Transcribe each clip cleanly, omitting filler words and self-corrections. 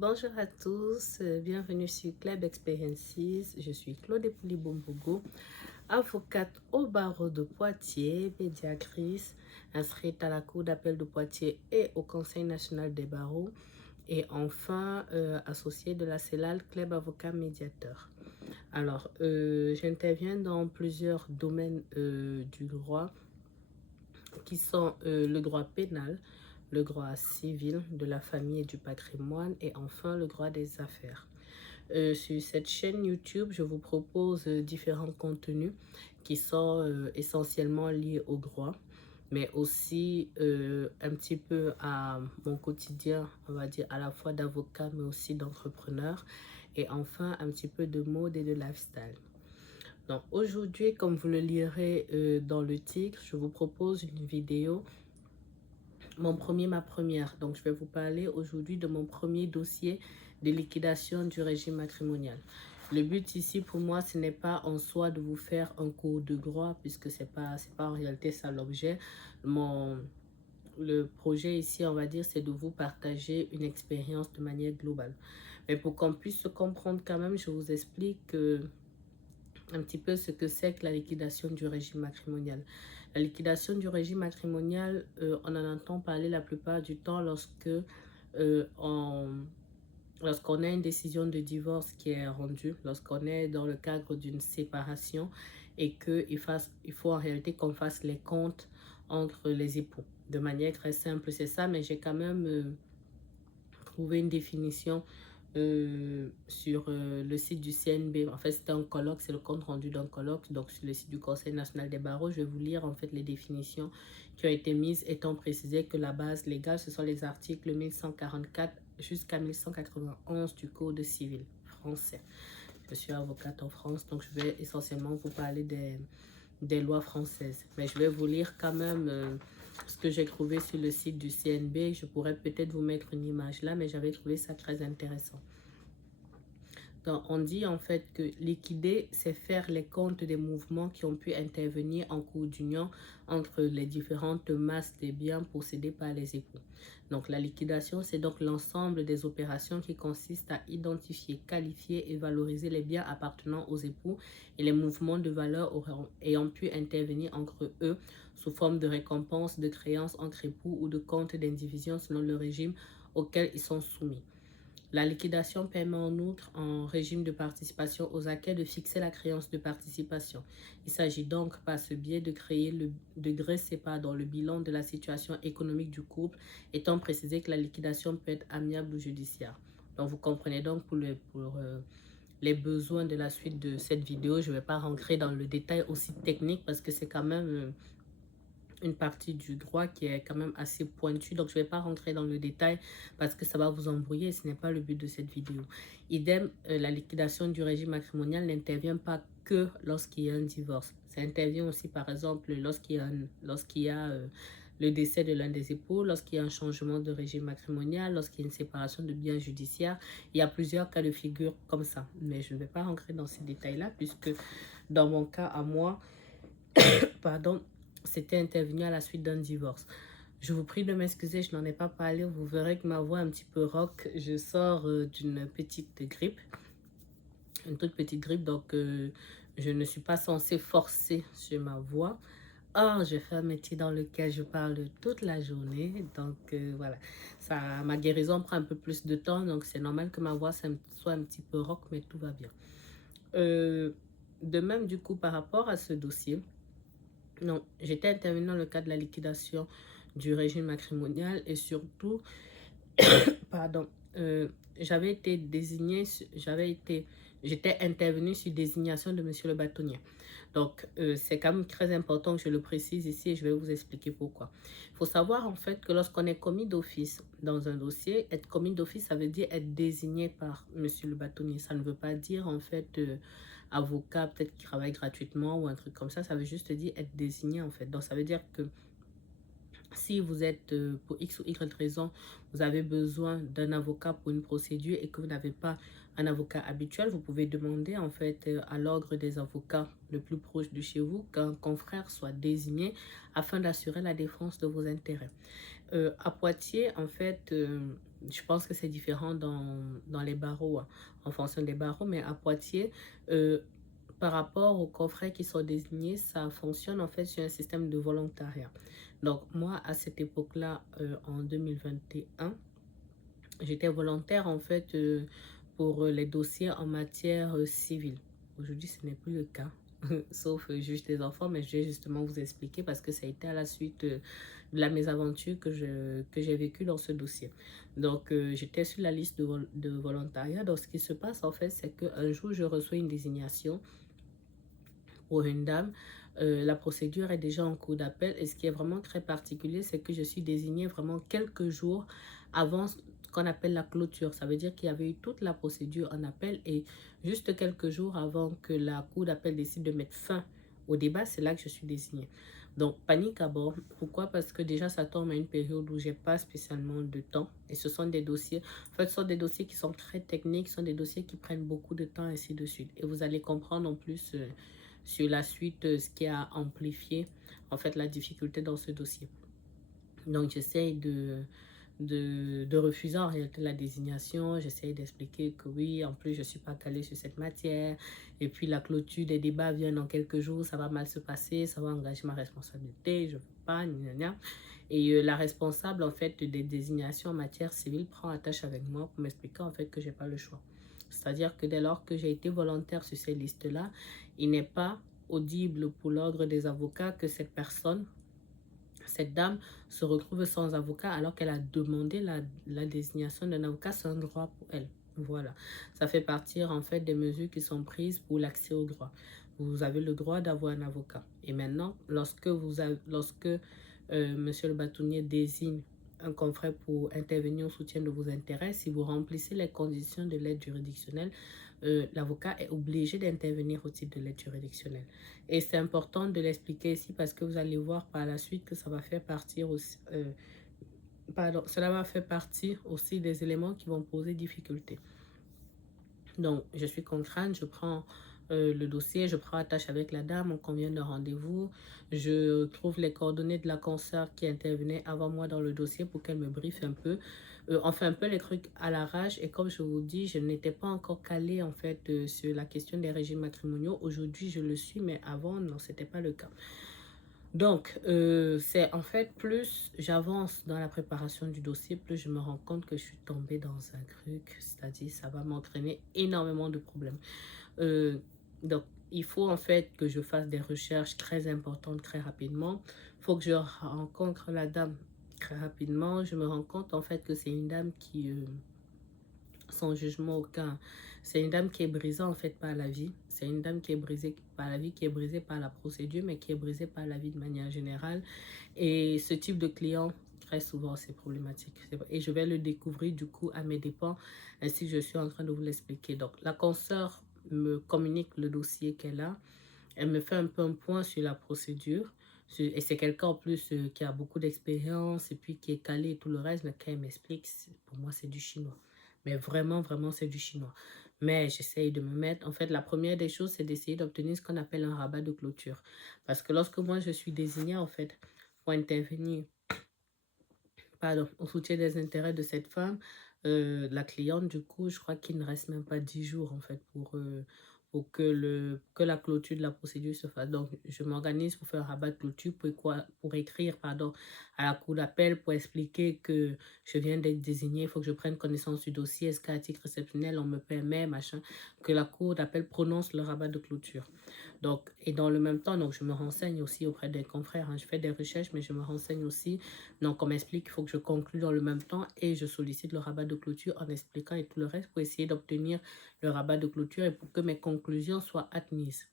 Bonjour à tous, bienvenue sur Club Experiences. Je suis Claude Poulibombogo, avocate au barreau de Poitiers, médiatrice, inscrite à la Cour d'appel de Poitiers et au Conseil national des barreaux, et enfin associée de la CELAL, Club Avocat Médiateur. Alors, j'interviens dans plusieurs domaines du droit qui sont le droit pénal, le droit civil, de la famille et du patrimoine, et enfin le droit des affaires. Sur cette chaîne YouTube, je vous propose différents contenus qui sont essentiellement liés au droit, mais aussi un petit peu à mon quotidien, on va dire à la fois d'avocat, mais aussi d'entrepreneur, et enfin un petit peu de mode et de lifestyle. Donc aujourd'hui, comme vous le lirez dans le titre, je vous propose une vidéo mon premier, ma première. Donc, je vais vous parler aujourd'hui de mon premier dossier de liquidation du régime matrimonial. Le but ici, pour moi, ce n'est pas en soi de vous faire un cours de droit, puisque c'est pas en réalité ça l'objet. Le projet ici, on va dire, c'est de vous partager une expérience de manière globale. Mais pour qu'on puisse se comprendre quand même, je vous explique un petit peu ce que c'est que la liquidation du régime matrimonial. La liquidation du régime matrimonial, on en entend parler la plupart du temps on, lorsqu'on a une décision de divorce qui est rendue, lorsqu'on est dans le cadre d'une séparation et qu'il faut en réalité qu'on fasse les comptes entre les époux. De manière très simple, c'est ça, mais j'ai quand même trouvé une définition sur le site du CNB. En fait, c'était un colloque, c'est le compte rendu d'un colloque. Donc, sur le site du Conseil national des barreaux, je vais vous lire en fait les définitions qui ont été mises, étant précisé que la base légale, ce sont les articles 1144 jusqu'à 1191 du Code civil français. Je suis avocate en France, donc je vais essentiellement vous parler des lois françaises. Mais je vais vous lire quand même ce que j'ai trouvé sur le site du CNB. Je pourrais peut-être vous mettre une image là, mais j'avais trouvé ça très intéressant. Donc, on dit en fait que liquider, c'est faire les comptes des mouvements qui ont pu intervenir en cours d'union entre les différentes masses des biens possédés par les époux. Donc, la liquidation, c'est donc l'ensemble des opérations qui consistent à identifier, qualifier et valoriser les biens appartenant aux époux et les mouvements de valeur ayant pu intervenir entre eux sous forme de récompenses, de créances entre époux ou de comptes d'indivision selon le régime auquel ils sont soumis. La liquidation permet en outre, en régime de participation aux acquis, de fixer la créance de participation. Il s'agit donc par ce biais de créer le degré CEPA dans le bilan de la situation économique du couple, étant précisé que la liquidation peut être amiable ou judiciaire. Donc vous comprenez donc pour les besoins de la suite de cette vidéo, je ne vais pas rentrer dans le détail aussi technique parce que c'est quand même une partie du droit qui est quand même assez pointue. Donc, je ne vais pas rentrer dans le détail parce que ça va vous embrouiller. Ce n'est pas le but de cette vidéo. Idem, la liquidation du régime matrimonial n'intervient pas que lorsqu'il y a un divorce. Ça intervient aussi, par exemple, lorsqu'il y a le décès de l'un des époux, lorsqu'il y a un changement de régime matrimonial, lorsqu'il y a une séparation de biens judiciaires. Il y a plusieurs cas de figure comme ça. Mais je ne vais pas rentrer dans ces détails-là puisque dans mon cas à moi, pardon, c'était intervenu à la suite d'un divorce. Je vous prie de m'excuser, je n'en ai pas parlé. Vous verrez que ma voix est un petit peu rock. Je sors d'une petite grippe, une toute petite grippe, donc je ne suis pas censée forcer sur ma voix. Or, je fais un métier dans lequel je parle toute la journée, donc voilà. Ma guérison prend un peu plus de temps, donc c'est normal que ma voix soit un petit peu rock, mais tout va bien. De même, du coup, par rapport à ce dossier, non, j'étais intervenue dans le cadre de la liquidation du régime matrimonial et surtout, pardon, j'avais été désignée, j'étais intervenue sur désignation de monsieur le bâtonnier. Donc, c'est quand même très important que je le précise ici et je vais vous expliquer pourquoi. Il faut savoir en fait que lorsqu'on est commis d'office dans un dossier, être commis d'office, ça veut dire être désigné par monsieur le bâtonnier. Ça ne veut pas dire en fait avocat peut-être qui travaille gratuitement ou un truc comme ça. Ça veut juste dire être désigné en fait. Donc, ça veut dire que si vous êtes, pour X ou Y raison, vous avez besoin d'un avocat pour une procédure et que vous n'avez pas un avocat habituel, vous pouvez demander en fait à l'ordre des avocats le plus proche de chez vous qu'un confrère soit désigné afin d'assurer la défense de vos intérêts. À Poitiers, en fait, je pense que c'est différent dans les barreaux, hein, en fonction des barreaux, mais à Poitiers, euh, par rapport aux confrères qui sont désignés, ça fonctionne en fait sur un système de volontariat. Donc moi, à cette époque-là, en 2021, j'étais volontaire en fait pour les dossiers en matière civile. Aujourd'hui, ce n'est plus le cas, sauf juge des enfants, mais je vais justement vous expliquer parce que ça a été à la suite de la mésaventure que j'ai vécue dans ce dossier. Donc, j'étais sur la liste de volontariat. Donc, ce qui se passe en fait, c'est qu'un jour, je reçois une désignation pour une dame. La procédure est déjà en cours d'appel et ce qui est vraiment très particulier, c'est que je suis désignée vraiment quelques jours avant ce qu'on appelle la clôture. Ça veut dire qu'il y avait eu toute la procédure en appel et juste quelques jours avant que la cour d'appel décide de mettre fin au débat, c'est là que je suis désignée. Donc, panique à bord. Pourquoi? Parce que déjà, ça tombe à une période où j'ai pas spécialement de temps. Et ce sont des dossiers, en fait, ce sont des dossiers qui sont très techniques, ce sont des dossiers qui prennent beaucoup de temps, ainsi de suite. Et vous allez comprendre en plus sur la suite ce qui a amplifié en fait la difficulté dans ce dossier. Donc j'essaye de refuser en réalité la désignation, j'essaye d'expliquer que oui, en plus je ne suis pas calée sur cette matière, et puis la clôture des débats vient dans quelques jours, ça va mal se passer, ça va engager ma responsabilité, je ne veux pas, gna gna. Et la responsable en fait des désignations en matière civile prend attache avec moi pour m'expliquer en fait que j'ai pas le choix. C'est-à-dire que dès lors que j'ai été volontaire sur ces listes-là, il n'est pas audible pour l'ordre des avocats que cette dame se retrouve sans avocat alors qu'elle a demandé la désignation d'un avocat. C'est un droit pour elle. Voilà. Ça fait partir en fait des mesures qui sont prises pour l'accès au droit. Vous avez le droit d'avoir un avocat. Et maintenant, lorsque monsieur le bâtonnier désigne un confrère pour intervenir au soutien de vos intérêts, si vous remplissez les conditions de l'aide juridictionnelle, l'avocat est obligé d'intervenir au titre de l'aide juridictionnelle. Et c'est important de l'expliquer ici parce que vous allez voir par la suite que ça va faire partir aussi, cela va faire partie aussi des éléments qui vont poser difficulté. Donc, je suis contrainte, je prends le dossier, je prends attache avec la dame, on convient de rendez-vous, je trouve les coordonnées de la consoeur qui intervenait avant moi dans le dossier pour qu'elle me briefe un peu. On fait un peu les trucs à l'arrache et comme je vous dis, je n'étais pas encore calée en fait sur la question des régimes matrimoniaux. Aujourd'hui, je le suis, mais avant, non, c'était pas le cas. Donc, c'est en fait plus j'avance dans la préparation du dossier, plus je me rends compte que je suis tombée dans un truc, c'est-à-dire ça va m'entraîner énormément de problèmes. Euh, donc, il faut en fait que je fasse des recherches très importantes très rapidement. Il faut que je rencontre la dame très rapidement. Je me rends compte en fait que c'est une dame qui, sans jugement aucun, c'est une dame qui est brisée en fait par la vie. C'est une dame qui est brisée par la vie, qui est brisée par la procédure, mais qui est brisée par la vie de manière générale. Et ce type de client, très souvent, c'est problématique. Et je vais le découvrir du coup à mes dépens, ainsi que je suis en train de vous l'expliquer. Donc, la consoeur me communique le dossier qu'elle a. Elle me fait un peu un point sur la procédure. Et c'est quelqu'un en plus qui a beaucoup d'expérience et puis qui est calé et tout le reste. Mais quand elle m'explique, pour moi, c'est du chinois. Mais vraiment, vraiment, c'est du chinois. Mais j'essaye de me mettre. En fait, la première des choses, c'est d'essayer d'obtenir ce qu'on appelle un rabat de clôture. Parce que lorsque moi, je suis désignée, en fait, pour intervenir au soutien des intérêts de cette femme, la cliente, du coup, je crois qu'il ne reste même pas 10 jours, en fait, pour que la clôture de la procédure se fasse. Donc, je m'organise pour faire un rabat de clôture, pour écrire, à la cour d'appel, pour expliquer que je viens d'être désignée, il faut que je prenne connaissance du dossier, est-ce qu'à titre exceptionnel, on me permet, machin, que la cour d'appel prononce le rabat de clôture. Donc, et dans le même temps, donc, je me renseigne aussi auprès des confrères, hein. Je fais des recherches, mais je me renseigne aussi. Donc, on m'explique qu'il faut que je conclue dans le même temps et je sollicite le rabat de clôture en expliquant et tout le reste pour essayer d'obtenir le rabat de clôture et pour que mes conclusions soient admises.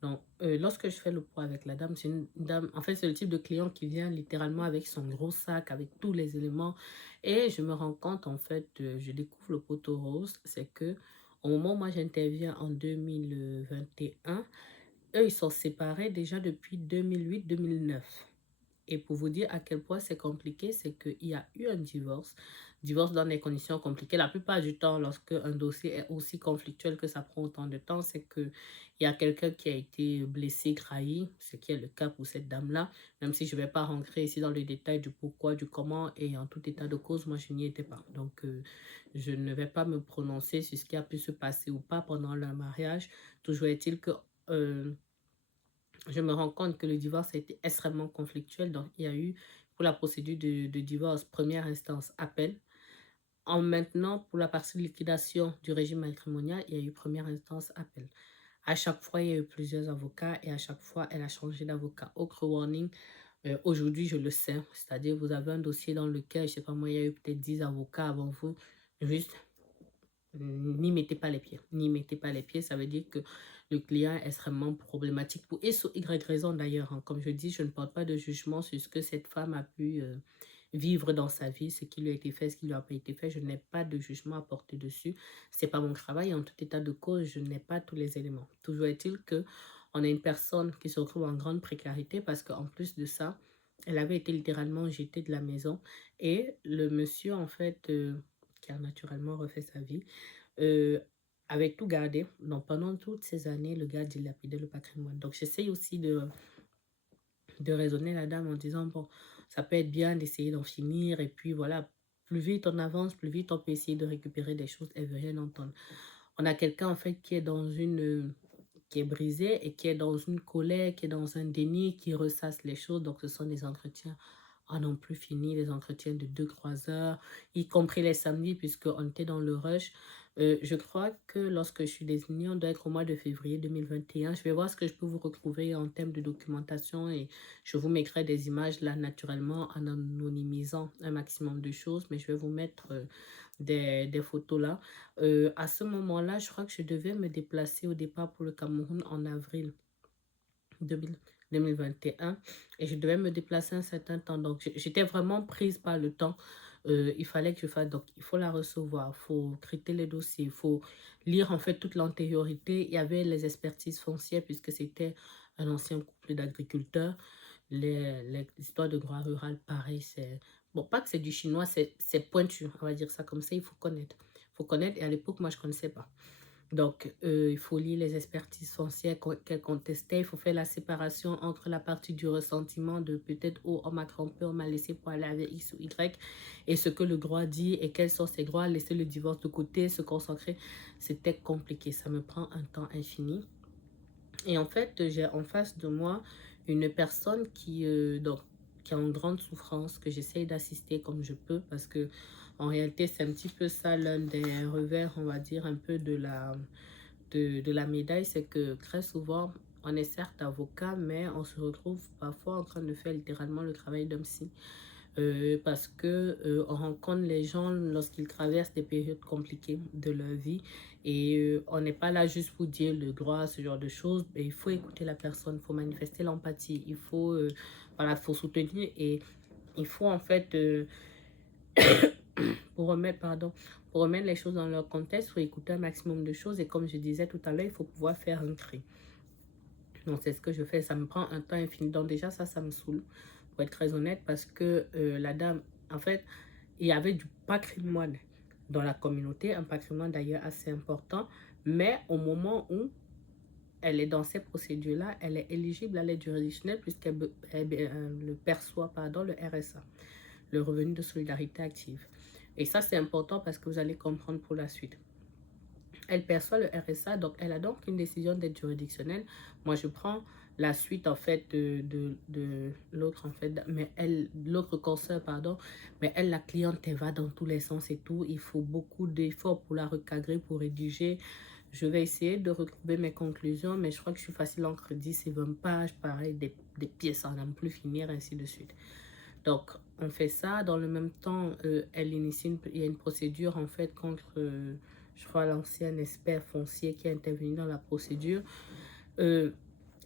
Donc, lorsque je fais le point avec la dame, c'est une dame, en fait, c'est le type de client qui vient littéralement avec son gros sac, avec tous les éléments. Et je me rends compte, en fait, je découvre le poteau rose, c'est que au moment où moi j'interviens en 2021, eux, ils sont séparés déjà depuis 2008-2009. Et pour vous dire à quel point c'est compliqué, c'est qu'il y a eu un divorce divorce dans des conditions compliquées. La plupart du temps, lorsque un dossier est aussi conflictuel que ça prend autant de temps, c'est qu'il y a quelqu'un qui a été blessé, trahi, ce qui est le cas pour cette dame-là, même si je ne vais pas rentrer ici dans le détail du pourquoi, du comment, et en tout état de cause, moi, je n'y étais pas. Donc, je ne vais pas me prononcer sur ce qui a pu se passer ou pas pendant leur mariage. Toujours est-il que je me rends compte que le divorce a été extrêmement conflictuel. Donc, il y a eu, pour la procédure de divorce, première instance, appel. En maintenant, pour la partie de liquidation du régime matrimonial, il y a eu première instance, appel. À chaque fois, il y a eu plusieurs avocats et à chaque fois, elle a changé d'avocat. Autre warning, aujourd'hui, je le sais. C'est-à-dire, vous avez un dossier dans lequel, je ne sais pas moi, il y a eu peut-être 10 avocats avant vous. Juste, n'y mettez pas les pieds. N'y mettez pas les pieds, ça veut dire que le client est extrêmement problématique pour X ou Y raison d'ailleurs. Hein. Comme je dis, je ne porte pas de jugement sur ce que cette femme a pu vivre dans sa vie, ce qui lui a été fait, ce qui lui a pas été fait. Je n'ai pas de jugement à porter dessus. C'est pas mon travail. En tout état de cause, je n'ai pas tous les éléments. Toujours est-il que on a une personne qui se retrouve en grande précarité parce qu'en plus de ça, elle avait été littéralement jetée de la maison et le monsieur en fait qui a naturellement refait sa vie euh, avait tout gardé. Donc, pendant toutes ces années, le gars dilapidait le patrimoine. Donc, j'essaye aussi de raisonner la dame en disant, bon, ça peut être bien d'essayer d'en finir. Et puis, voilà, plus vite on avance, plus vite on peut essayer de récupérer des choses. Elle veut rien entendre. On a quelqu'un, en fait, qui est dans une... qui est brisé et qui est dans une colère, qui est dans un déni, qui ressasse les choses. Donc, ce sont des entretiens à non plus fini, les entretiens de 2-3 heures, y compris les samedis, puisqu'on était dans le rush. Je crois que lorsque je suis désignée, on doit être au mois de février 2021. Je vais voir ce que je peux vous retrouver en termes de documentation et je vous mettrai des images là naturellement en anonymisant un maximum de choses, mais je vais vous mettre des photos là. À ce moment-là, je crois que je devais me déplacer au départ pour le Cameroun en avril 2021 et je devais me déplacer un certain temps. Donc, j'étais vraiment prise par le temps. Il fallait que je fasse. Donc, il faut la recevoir, il faut traiter les dossiers, il faut lire en fait toute l'antériorité. Il y avait les expertises foncières puisque c'était un ancien couple d'agriculteurs. Les histoires de droit rural, pareil, c'est... Bon, pas que c'est du chinois, c'est pointu, on va dire ça comme ça, il faut connaître. Il faut connaître et à l'époque, moi, je ne connaissais pas. Donc, il faut lire les expertises foncières qu'elle contestait. Il faut faire la séparation entre la partie du ressentiment de peut-être, oh, on m'a trompé, on m'a laissé pour aller avec X ou Y, et ce que le droit dit et quels sont ses droits, laisser le divorce de côté, se concentrer. C'était compliqué. Ça me prend un temps infini. Et en fait, j'ai en face de moi une personne qui est en grande souffrance, que j'essaye d'assister comme je peux, parce que en réalité, c'est un petit peu ça l'un des revers, on va dire, un peu de la médaille, c'est que très souvent, on est certes avocat, mais on se retrouve parfois en train de faire littéralement le travail d'un psy. Parce que on rencontre les gens lorsqu'ils traversent des périodes compliquées de leur vie et on n'est pas là juste pour dire le droit, ce genre de choses, mais il faut écouter la personne, il faut manifester l'empathie, il faut, voilà, faut soutenir et il faut en fait, pour remettre les choses dans leur contexte, il faut écouter un maximum de choses et comme je disais tout à l'heure, il faut pouvoir faire un tri. Donc c'est ce que je fais, ça me prend un temps infini. Donc déjà ça me saoule, pour être très honnête, parce que la dame, en fait, il y avait du patrimoine dans la communauté, un patrimoine d'ailleurs assez important, mais au moment où elle est dans ces procédures-là, elle est éligible à l'aide juridictionnelle puisqu'elle le perçoit, pardon, le RSA, le revenu de solidarité active. Et ça, c'est important parce que vous allez comprendre pour la suite. Elle perçoit le RSA, donc elle a donc une décision d'aide juridictionnelle. Moi, je prends la suite, en fait, de l'autre, en fait, mais elle, l'autre consoeur, pardon, mais elle, la cliente, elle va dans tous les sens et tout. Il faut beaucoup d'efforts pour la recadrer, pour rédiger. Je vais essayer de retrouver mes conclusions, mais je crois que je suis facile entre 10 et 20 pages, pareil, des pièces à n'en plus finir, ainsi de suite. Donc, on fait ça. Dans le même temps, elle initie il y a une procédure, en fait, contre... je crois l'ancien expert foncier qui est intervenu dans la procédure.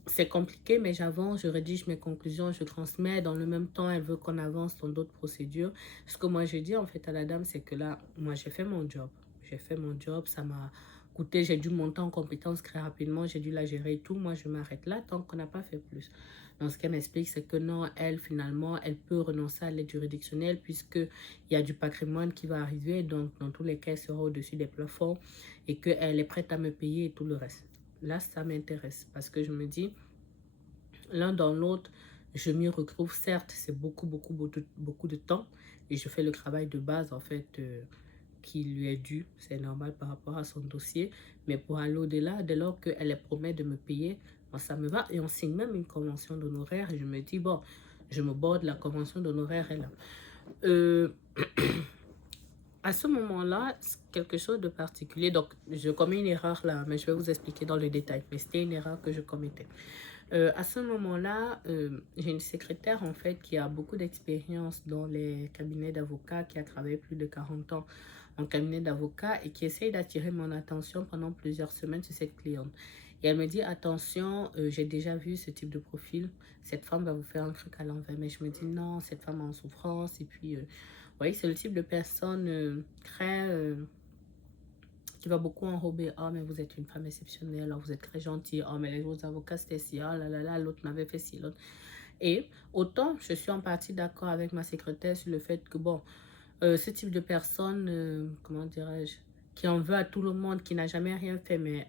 C'est compliqué, mais j'avance, je rédige mes conclusions, je transmets. Dans le même temps, elle veut qu'on avance dans d'autres procédures. Ce que moi, je dis en fait à la dame, c'est que là, moi, j'ai fait mon job. J'ai fait mon job, ça m'a écoutez, j'ai dû monter en compétence très rapidement, j'ai dû la gérer et tout. Moi, je m'arrête là tant qu'on n'a pas fait plus. Donc, ce qu'elle m'explique, c'est que non, elle, finalement, elle peut renoncer à l'aide juridictionnelle puisqu'il y a du patrimoine qui va arriver. Donc, dans tous les cas, elle sera au-dessus des plafonds et qu'elle est prête à me payer et tout le reste. Là, ça m'intéresse parce que je me dis, l'un dans l'autre, je m'y retrouve. Certes, c'est beaucoup de temps et je fais le travail de base, en fait, qui lui est dû. C'est normal par rapport à son dossier. Mais pour aller au-delà, dès lors qu'elle promet de me payer, bon, ça me va. Et on signe même une convention d'honoraires. Et je me dis, bon, je me borde, la convention d'honoraires est là. À ce moment-là, c'est quelque chose de particulier. Donc, je commets une erreur là, mais je vais vous expliquer dans le détail. Mais c'était une erreur que je commettais. À ce moment-là, j'ai une secrétaire en fait qui a beaucoup d'expérience dans les cabinets d'avocats, qui a travaillé plus de 40 ans en cabinet d'avocat et qui essaye d'attirer mon attention pendant plusieurs semaines sur cette cliente. Et elle me dit, attention, j'ai déjà vu ce type de profil, cette femme va vous faire un truc à l'envers. Mais je me dis, non, cette femme est en souffrance. Et puis, vous voyez, c'est le type de personne très... qui va beaucoup enrober. Oh, mais vous êtes une femme exceptionnelle. Oh, vous êtes très gentille. Oh, mais les autres avocats, c'était si. Oh là là là, l'autre m'avait fait si. L'autre. Et autant, je suis en partie d'accord avec ma secrétaire sur le fait que, bon, ce type de personne, comment dirais-je, qui en veut à tout le monde, qui n'a jamais rien fait, mais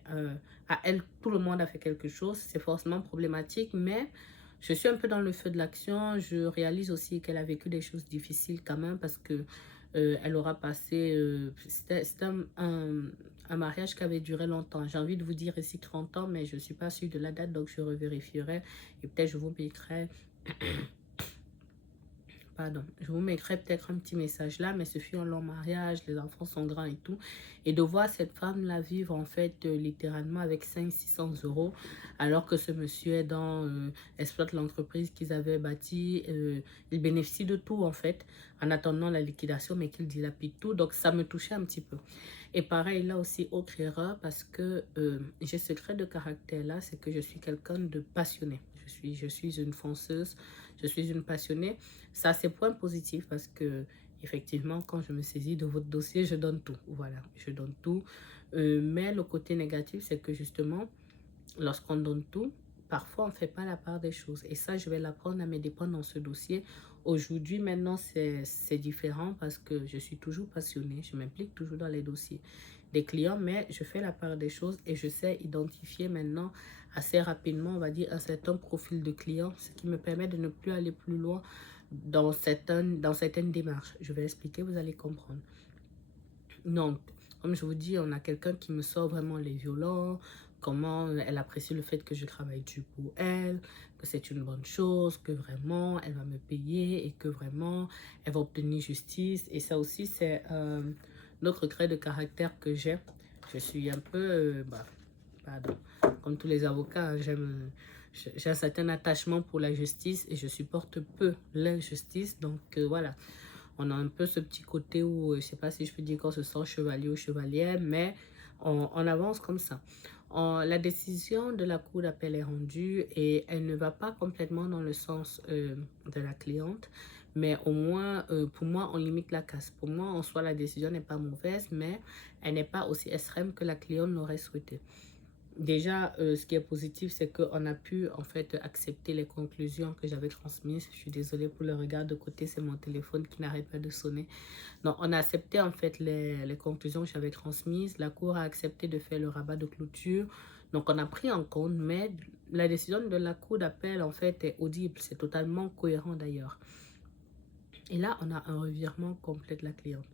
à elle, tout le monde a fait quelque chose, c'est forcément problématique. Mais je suis un peu dans le feu de l'action. Je réalise aussi qu'elle a vécu des choses difficiles quand même parce que elle aura passé... c'était un mariage qui avait duré longtemps. J'ai envie de vous dire ici 30 ans, mais je ne suis pas sûre de la date, donc je revérifierai. Et peut-être je vous mettrai... Pardon, je vous mettrai peut-être un petit message là, mais ce fut un long mariage, les enfants sont grands et tout. Et de voir cette femme-là vivre en fait littéralement avec 500-600 euros, alors que ce monsieur est exploite l'entreprise qu'ils avaient bâtie, il bénéficie de tout en fait, en attendant la liquidation, mais qu'il dilapide tout. Donc ça me touchait un petit peu. Et pareil, là aussi, autre erreur, parce que j'ai ce trait de caractère là, c'est que je suis quelqu'un de passionné. Je suis une fonceuse, je suis une passionnée. Ça, c'est point positif parce que, effectivement, quand je me saisis de votre dossier, je donne tout. Voilà, je donne tout. Mais le côté négatif, c'est que justement, lorsqu'on donne tout, parfois, on ne fait pas la part des choses. Et ça, je vais l'apprendre à mes dépens dans ce dossier. Aujourd'hui, maintenant, c'est différent parce que je suis toujours passionnée. Je m'implique toujours dans les dossiers des clients, mais je fais la part des choses et je sais identifier maintenant assez rapidement, on va dire, un certain profil de client, ce qui me permet de ne plus aller plus loin dans certaines démarches. Je vais expliquer, vous allez comprendre. Donc, comme je vous dis, on a quelqu'un qui me sort vraiment les violons, comment elle apprécie le fait que je travaille dur pour elle, que c'est une bonne chose, que vraiment elle va me payer et que vraiment elle va obtenir justice. Et ça aussi, c'est notre trait de caractère que j'ai. Je suis un peu, pardon, comme tous les avocats, j'ai un certain attachement pour la justice et je supporte peu l'injustice. Donc voilà, on a un peu ce petit côté où, je ne sais pas si je peux dire qu'on se sent chevalier ou chevalière, mais on avance comme ça. La décision de la cour d'appel est rendue et elle ne va pas complètement dans le sens de la cliente, mais au moins, pour moi, on limite la casse. Pour moi, en soi, la décision n'est pas mauvaise, mais elle n'est pas aussi extrême que la cliente l'aurait souhaité. Déjà, ce qui est positif, c'est qu'on a pu en fait accepter les conclusions que j'avais transmises. Je suis désolée pour le regard de côté, c'est mon téléphone qui n'arrête pas de sonner. Donc, on a accepté en fait les conclusions que j'avais transmises. La Cour a accepté de faire le rabat de clôture. Donc, on a pris en compte, mais la décision de la Cour d'appel en fait est audible. C'est totalement cohérent d'ailleurs. Et là, on a un revirement complet de la cliente.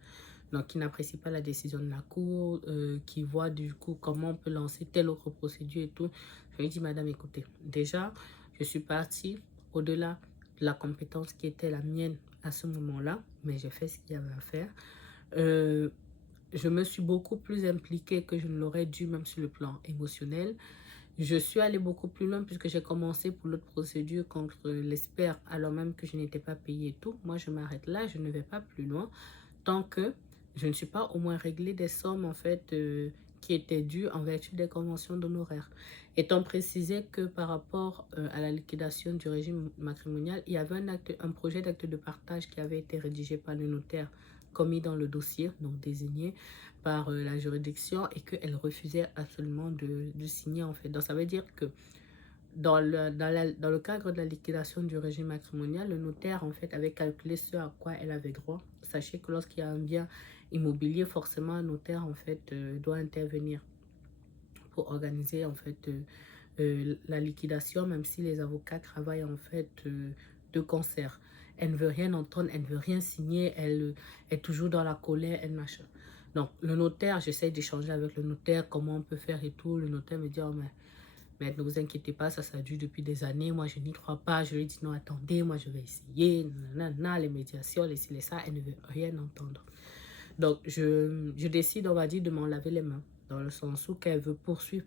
Donc, qui n'apprécie pas la décision de la cour, qui voit du coup comment on peut lancer telle autre procédure et tout. Je lui ai dit, madame, écoutez, déjà, je suis partie au-delà de la compétence qui était la mienne à ce moment-là, mais j'ai fait ce qu'il y avait à faire. Je me suis beaucoup plus impliquée que je ne l'aurais dû, même sur le plan émotionnel. Je suis allée beaucoup plus loin puisque j'ai commencé pour l'autre procédure contre l'expert alors même que je n'étais pas payée et tout. Moi, je m'arrête là, je ne vais pas plus loin tant que je ne suis pas au moins réglé des sommes en fait qui étaient dues en vertu des conventions d'honoraires. Étant précisé que par rapport à la liquidation du régime matrimonial, il y avait un projet d'acte de partage qui avait été rédigé par le notaire commis dans le dossier, donc désigné par la juridiction, et qu'elle refusait absolument de signer en fait. Donc ça veut dire que dans le cadre de la liquidation du régime matrimonial, le notaire en fait avait calculé ce à quoi elle avait droit. Sachez que lorsqu'il y a un bien immobilier, forcément un notaire en fait doit intervenir pour organiser en fait la liquidation, même si les avocats travaillent en fait de concert. Elle ne veut rien entendre, elle ne veut rien signer, elle est toujours dans la colère, elle machin. Donc le notaire, j'essaie d'échanger avec le notaire, comment on peut faire et tout. Le notaire me dit, oh, mais ne vous inquiétez pas, ça dure depuis des années, moi je n'y crois pas. Je lui dis, non, attendez, moi je vais essayer, nanana, les médiations, les ci, les ça, elle ne veut rien entendre. Donc, je décide, on va dire, de m'en laver les mains. Dans le sens où qu'elle veut poursuivre.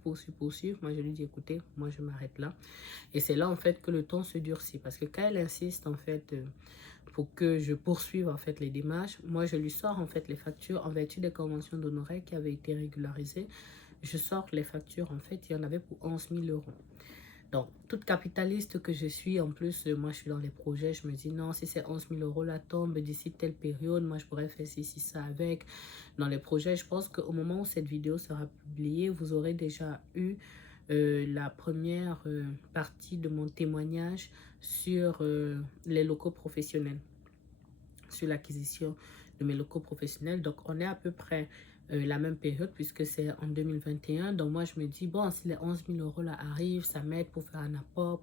Moi, je lui dis, écoutez, moi, je m'arrête là. Et c'est là, en fait, que le ton se durcit. Parce que quand elle insiste, en fait, pour que je poursuive, en fait, les démarches, moi, je lui sors, en fait, les factures en vertu des conventions d'honoraires qui avaient été régularisées. Je sors les factures, en fait, il y en avait pour 11 000 euros. Donc, toute capitaliste que je suis, en plus, moi, je suis dans les projets, je me dis, non, si c'est 11 000 euros la tombe d'ici telle période, moi, je pourrais faire ci, ça avec. Dans les projets, je pense qu'au moment où cette vidéo sera publiée, vous aurez déjà eu la première partie de mon témoignage sur les locaux professionnels, sur l'acquisition de mes locaux professionnels. Donc, on est à peu près la même période puisque c'est en 2021. Donc, moi, je me dis, bon, si les 11 000 euros là arrivent, ça m'aide pour faire un apport.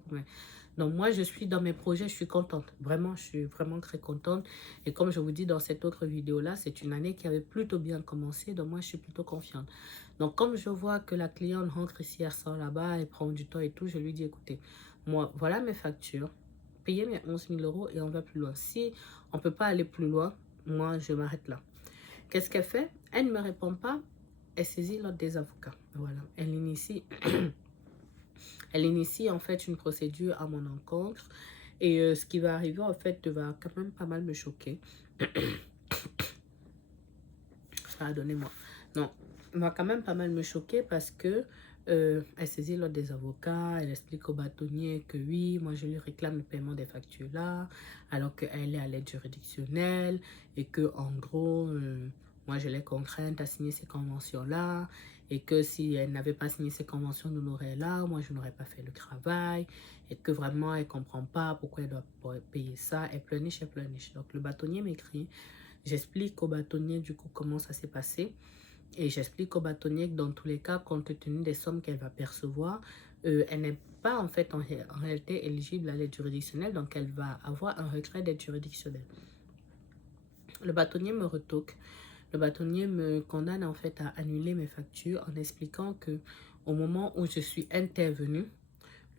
Donc, moi, je suis dans mes projets, je suis contente. Vraiment, je suis vraiment très contente. Et comme je vous dis dans cette autre vidéo-là, c'est une année qui avait plutôt bien commencé. Donc, moi, je suis plutôt confiante. Donc, comme je vois que la cliente rentre ici, elle sort là-bas, elle prend du temps et tout, je lui dis, écoutez, moi, voilà mes factures. Payez mes 11 000 euros et on va plus loin. Si on ne peut pas aller plus loin, moi, je m'arrête là. Qu'est-ce qu'elle fait? Elle ne me répond pas. Elle saisit l'ordre des avocats. Voilà. Elle initie, en fait une procédure à mon encontre. Et ce qui va arriver, en fait, va quand même pas mal me choquer. Pardonnez-moi. Non, va quand même pas mal me choquer parce que elle saisit l'ordre des avocats, elle explique au bâtonnier que oui, moi je lui réclame le paiement des factures là, alors qu'elle est à l'aide juridictionnelle et que en gros, moi je l'ai contrainte à signer ces conventions là et que si elle n'avait pas signé ces conventions d'honoraires là, moi je n'aurais pas fait le travail et que vraiment elle comprend pas pourquoi elle doit payer ça, elle pleurniche, elle pleurniche. Donc le bâtonnier m'écrit. J'explique au bâtonnier du coup comment ça s'est passé et j'explique au bâtonnier que dans tous les cas, compte tenu des sommes qu'elle va percevoir, elle n'est pas en fait en réalité éligible à l'aide juridictionnelle, donc elle va avoir un retrait d'aide juridictionnelle. Le bâtonnier me retoque. Le bâtonnier me condamne en fait à annuler mes factures en expliquant que au moment où je suis intervenue,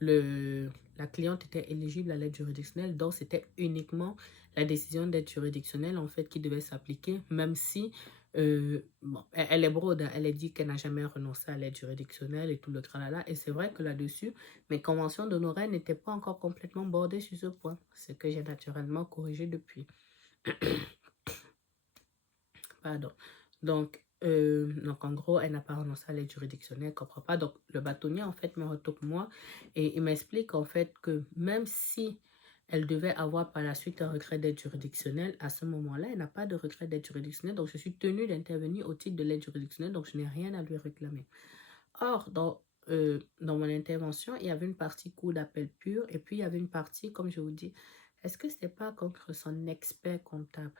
la cliente était éligible à l'aide juridictionnelle, donc c'était uniquement la décision d'aide juridictionnelle en fait qui devait s'appliquer, même si bon, elle est brode, hein. Elle a dit qu'elle n'a jamais renoncé à l'aide juridictionnelle et tout le tralala, et c'est vrai que là-dessus, mes conventions d'honoraires n'étaient pas encore complètement bordées sur ce point, ce que j'ai naturellement corrigé depuis. Pardon. Donc, en gros, elle n'a pas renoncé à l'aide juridictionnelle, elle ne comprend pas. Donc, le bâtonnier, en fait, me retourne moi et il m'explique, en fait, que même si elle devait avoir par la suite un regret d'aide juridictionnelle, à ce moment-là, elle n'a pas de regret d'aide juridictionnelle. Donc, je suis tenue d'intervenir au titre de l'aide juridictionnelle, donc je n'ai rien à lui réclamer. Or, dans mon intervention, il y avait une partie cours d'appel pur et puis il y avait une partie, comme je vous dis, est-ce que ce n'était pas contre son expert comptable?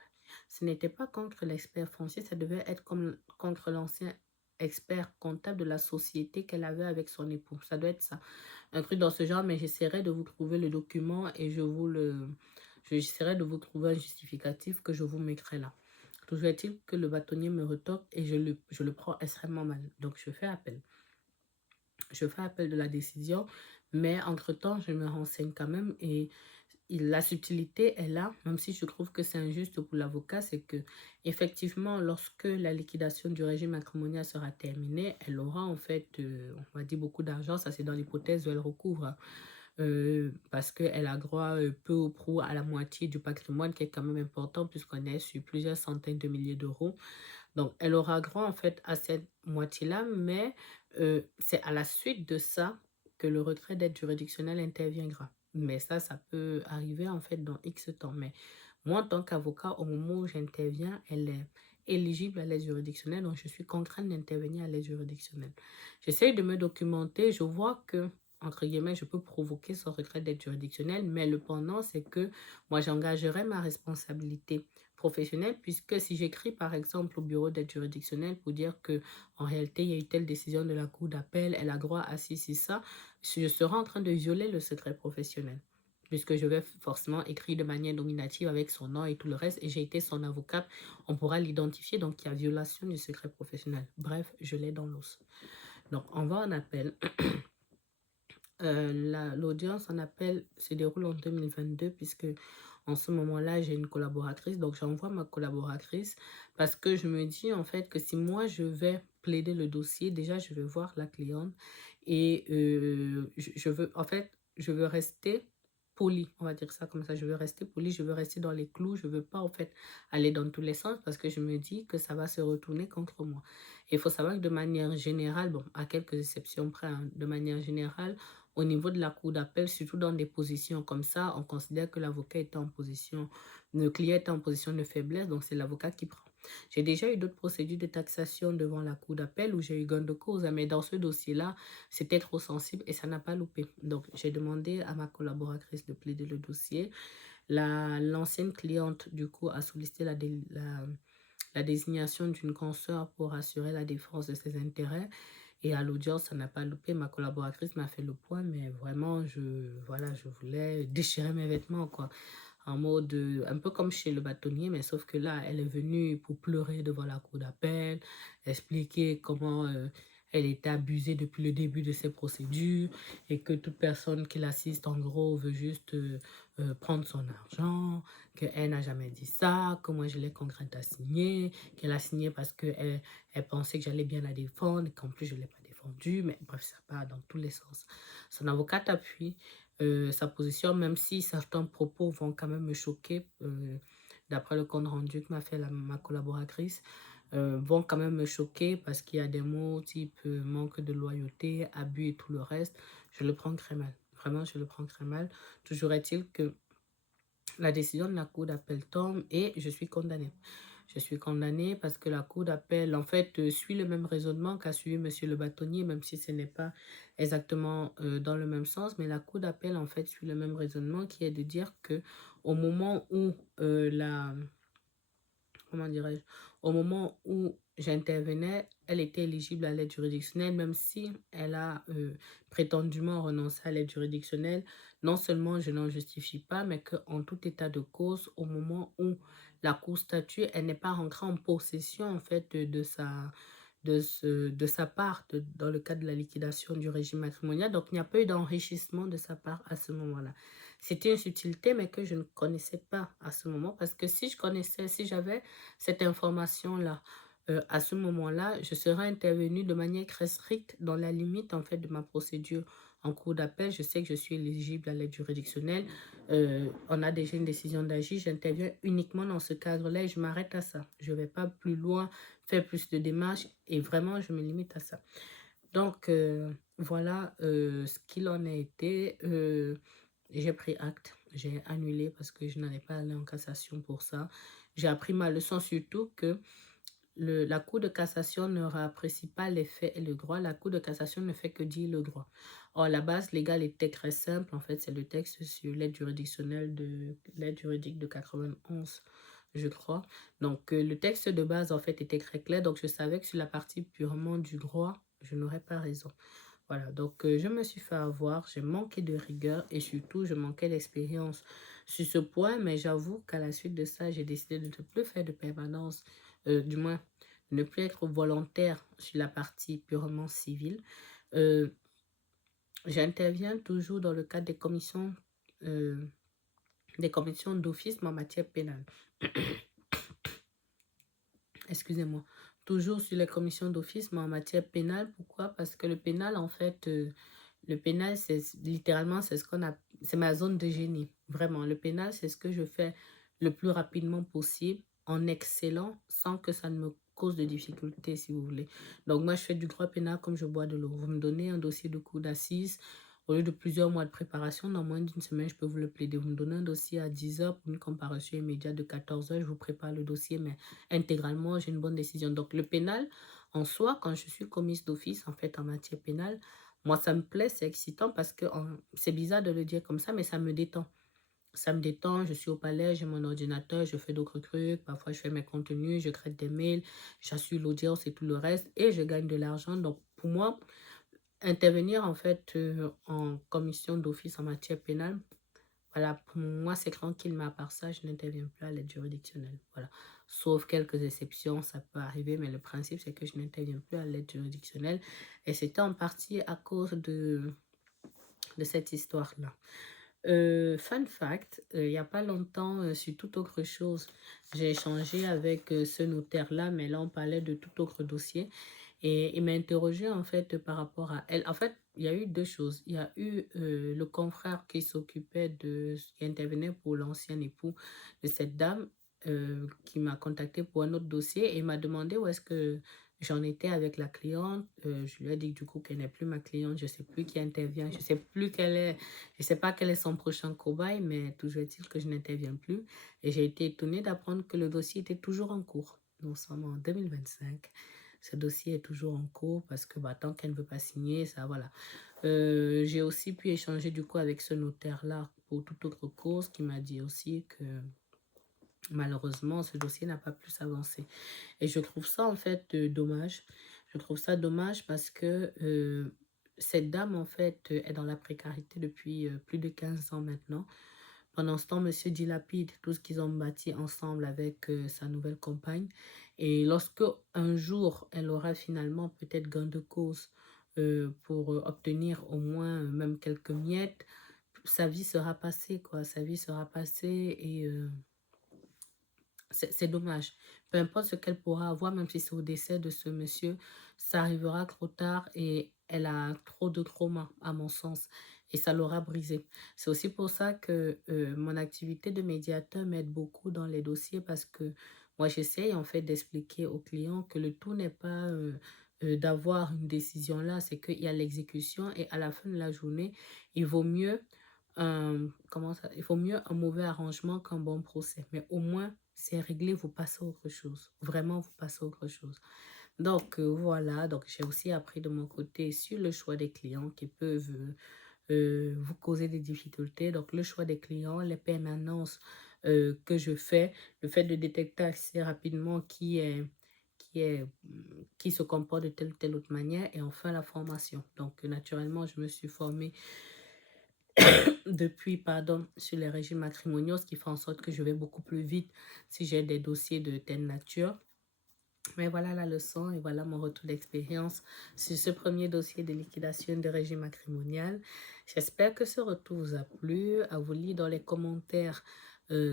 Ce n'était pas contre l'expert foncier, ça devait être comme contre l'ancien expert comptable de la société qu'elle avait avec son époux. Ça doit être ça. Un truc dans ce genre, mais j'essaierai de vous trouver le document et j'essaierai de vous trouver un justificatif que je vous mettrai là. Toujours est-il que le bâtonnier me retoque et je le prends extrêmement mal. Donc, je fais appel. Je fais appel de la décision, mais entre-temps, je me renseigne quand même et la subtilité est là, même si je trouve que c'est injuste pour l'avocat, c'est que effectivement, lorsque la liquidation du régime matrimonial sera terminée, elle aura en fait, on va dire beaucoup d'argent, ça c'est dans l'hypothèse où elle recouvre, parce qu'elle a droit peu ou prou à la moitié du patrimoine qui est quand même important puisqu'on est sur plusieurs centaines de milliers d'euros. Donc, elle aura droit en fait à cette moitié-là, mais c'est à la suite de ça que le retrait d'aide juridictionnelle interviendra. Mais ça peut arriver en fait dans X temps. Mais Moi, en tant qu'avocat, au moment où j'interviens, elle est éligible à l'aide juridictionnelle, donc je suis contrainte d'intervenir à l'aide juridictionnelle. J'essaye de me documenter, je vois que, entre guillemets, je peux provoquer son regret d'aide juridictionnelle, mais le pendant, c'est que moi, j'engagerai ma responsabilité professionnelle, puisque si j'écris, par exemple, au bureau d'aide juridictionnelle pour dire que, en réalité, il y a eu telle décision de la cour d'appel, elle a droit à ci, ça, je serai en train de violer le secret professionnel puisque je vais forcément écrire de manière nominative avec son nom et tout le reste, et j'ai été son avocate, on pourra l'identifier, donc il y a violation du secret professionnel. Bref, je l'ai dans l'os. Donc, on va en appel. L'audience en appel se déroule en 2022, puisque en ce moment-là, j'ai une collaboratrice, donc j'envoie ma collaboratrice, parce que je me dis en fait que si moi je vais plaider le dossier, déjà je vais voir la cliente, et je veux, en fait, je veux rester poli, on va dire ça comme ça, je veux rester poli, je veux rester dans les clous, je veux pas en fait aller dans tous les sens, parce que je me dis que ça va se retourner contre moi. Et il faut savoir que de manière générale, bon, à quelques exceptions près, hein, de manière générale, au niveau de la cour d'appel, surtout dans des positions comme ça, on considère que l'avocat est en position, le client est en position de faiblesse, donc c'est l'avocat qui prend. J'ai déjà eu d'autres procédures de taxation devant la cour d'appel où j'ai eu gain de cause, mais dans ce dossier-là, c'était trop sensible et ça n'a pas loupé. Donc, j'ai demandé à ma collaboratrice de plaider le dossier. L'ancienne cliente, du coup, a sollicité la désignation d'une consoeur pour assurer la défense de ses intérêts. Et à l'audience, ça n'a pas loupé. Ma collaboratrice m'a fait le point, mais vraiment, voilà, je voulais déchirer mes vêtements, quoi. En mode, un peu comme chez le bâtonnier, mais sauf que là, elle est venue pour pleurer devant la cour d'appel, expliquer comment elle était abusée depuis le début de ces procédures et que toute personne qui l'assiste, en gros, veut juste prendre son argent, qu'elle n'a jamais dit ça, que moi je l'ai contrainte à signer, qu'elle a signé parce qu'elle elle pensait que j'allais bien la défendre, qu'en plus je ne l'ai pas défendue, mais bref, ça part dans tous les sens. Son avocate appuie sa position, même si certains propos vont quand même me choquer, d'après le compte rendu que m'a fait ma collaboratrice, vont quand même me choquer parce qu'il y a des mots type manque de loyauté, abus et tout le reste. Je le prends très mal. Vraiment, je le prends très mal. Toujours est-il que la décision de la cour d'appel tombe et je suis condamnée. Je suis condamnée parce que la cour d'appel, en fait, suit le même raisonnement qu'a suivi monsieur le bâtonnier, même si ce n'est pas exactement dans le même sens. Mais la cour d'appel, en fait, suit le même raisonnement qui est de dire que au moment où comment dirais-je, au moment où j'intervenais, elle était éligible à l'aide juridictionnelle, même si elle a prétendument renoncé à l'aide juridictionnelle. Non seulement je n'en justifie pas, mais qu'en tout état de cause, au moment où la cour statue, elle n'est pas rentrée en possession en fait de sa part dans le cadre de la liquidation du régime matrimonial. Donc, il n'y a pas eu d'enrichissement de sa part à ce moment-là. C'était une subtilité, mais que je ne connaissais pas à ce moment, parce que si je connaissais, si j'avais cette information-là, à ce moment-là, je serais intervenue de manière très stricte dans la limite, en fait, de ma procédure en cours d'appel. Je sais que je suis éligible à l'aide juridictionnelle. On a déjà une décision d'agir. J'interviens uniquement dans ce cadre-là et je m'arrête à ça. Je ne vais pas plus loin, faire plus de démarches et vraiment, je me limite à ça. Donc, voilà ce qu'il en a été. J'ai pris acte, j'ai annulé parce que je n'allais pas aller en cassation pour ça. J'ai appris ma leçon surtout que la Cour de cassation ne réapprécie pas les faits et le droit. La Cour de cassation ne fait que dire le droit. Or, la base légale était très simple. En fait, c'est le texte sur l'aide juridictionnelle l'aide juridique de 91, je crois. Donc, le texte de base, en fait, était très clair. Donc, je savais que sur la partie purement du droit, je n'aurais pas raison. Voilà, donc je me suis fait avoir, j'ai manqué de rigueur et surtout, je manquais d'expérience sur ce point, mais j'avoue qu'à la suite de ça, j'ai décidé de ne plus faire de permanence, du moins, ne plus être volontaire sur la partie purement civile. Euh, J'interviens toujours dans le cadre des commissions d'office en matière pénale. Excusez-moi. Toujours sur les commissions d'office, mais en matière pénale. Pourquoi? Parce que le pénal, en fait, le pénal, c'est littéralement, c'est ce qu'on a, c'est ma zone de génie. Vraiment, le pénal, c'est ce que je fais le plus rapidement possible, en excellent, sans que ça ne me cause de difficultés, si vous voulez. Donc, moi, je fais du droit pénal comme je bois de l'eau. Vous me donnez un dossier de cour d'assises, Au lieu de plusieurs mois de préparation, dans moins d'une semaine, je peux vous le plaider. Vous me donnez un dossier à 10 heures pour une comparution immédiate de 14 heures. Je vous prépare le dossier, mais intégralement, j'ai une bonne décision. Donc, le pénal, en soi, quand je suis commise d'office, en fait, en matière pénale, moi, ça me plaît, c'est excitant parce que c'est bizarre de le dire comme ça, mais ça me détend. Ça me détend, je suis au palais, j'ai mon ordinateur, je fais d'autres trucs, parfois je fais mes contenus, je crée des mails, j'assure l'audience et tout le reste, et je gagne de l'argent. Donc, pour moi, intervenir en fait en commission d'office en matière pénale, voilà, pour moi, c'est tranquille, mais à part ça, je n'interviens plus à l'aide juridictionnelle. Voilà. Sauf quelques exceptions, ça peut arriver, mais le principe, c'est que je n'interviens plus à l'aide juridictionnelle. Et c'était en partie à cause de cette histoire-là. Fun fact, il n'y a pas longtemps, sur toute autre chose, j'ai échangé avec ce notaire-là, mais là, on parlait de tout autre dossier. Et il m'a interrogé en fait par rapport à elle. En fait, il y a eu deux choses. Il y a eu le confrère qui s'occupait qui intervenait pour l'ancien époux de cette dame qui m'a contacté pour un autre dossier et m'a demandé où est-ce que j'en étais avec la cliente. Je lui ai dit du coup qu'elle n'est plus ma cliente. Je ne sais plus qui intervient. Je sais plus quelle est. Je sais pas quel est son prochain cobaye, mais toujours est-il que je n'interviens plus. Et j'ai été étonnée d'apprendre que le dossier était toujours en cours. Nous sommes en 2025. Ce dossier est toujours en cours parce que bah, tant qu'elle ne veut pas signer, ça voilà. J'ai aussi pu échanger du coup avec ce notaire-là pour toute autre cause qui m'a dit aussi que malheureusement ce dossier n'a pas plus avancé. Et je trouve ça en fait dommage. Je trouve ça dommage parce que cette dame en fait est dans la précarité depuis plus de 15 ans maintenant. Pendant ce temps, monsieur dilapide tout ce qu'ils ont bâti ensemble avec sa nouvelle compagne. Et lorsque un jour, elle aura finalement peut-être gain de cause pour obtenir au moins même quelques miettes, sa vie sera passée, quoi. Sa vie sera passée et c'est dommage. Peu importe ce qu'elle pourra avoir, même si c'est au décès de ce monsieur, ça arrivera trop tard et elle a trop de trauma, à mon sens, et ça l'aura brisée. C'est aussi pour ça que mon activité de médiateur m'aide beaucoup dans les dossiers parce que moi, j'essaye en fait d'expliquer aux clients que le tout n'est pas d'avoir une décision là, c'est qu'il y a l'exécution et à la fin de la journée, il vaut mieux il vaut mieux un mauvais arrangement qu'un bon procès. Mais au moins, c'est réglé, vous passez à autre chose. Vraiment, vous passez à autre chose. Donc, voilà. Donc, j'ai aussi appris de mon côté sur le choix des clients qui peuvent vous causer des difficultés. Donc, le choix des clients, les permanences que je fais, le fait de détecter assez rapidement qui se comporte de telle ou telle autre manière et enfin la formation. Donc, naturellement, je me suis formée depuis, pardon, sur les régimes matrimoniaux, ce qui fait en sorte que je vais beaucoup plus vite si j'ai des dossiers de telle nature. Mais voilà la leçon et voilà mon retour d'expérience sur ce premier dossier de liquidation de régime matrimonial. J'espère que ce retour vous a plu. À vous lire dans les commentaires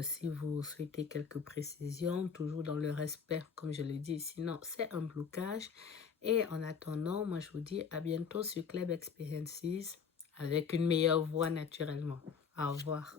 si vous souhaitez quelques précisions, toujours dans le respect, comme je l'ai dit. Sinon, c'est un blocage. Et en attendant, moi, je vous dis à bientôt sur Club Experiences avec une meilleure voix naturellement. Au revoir.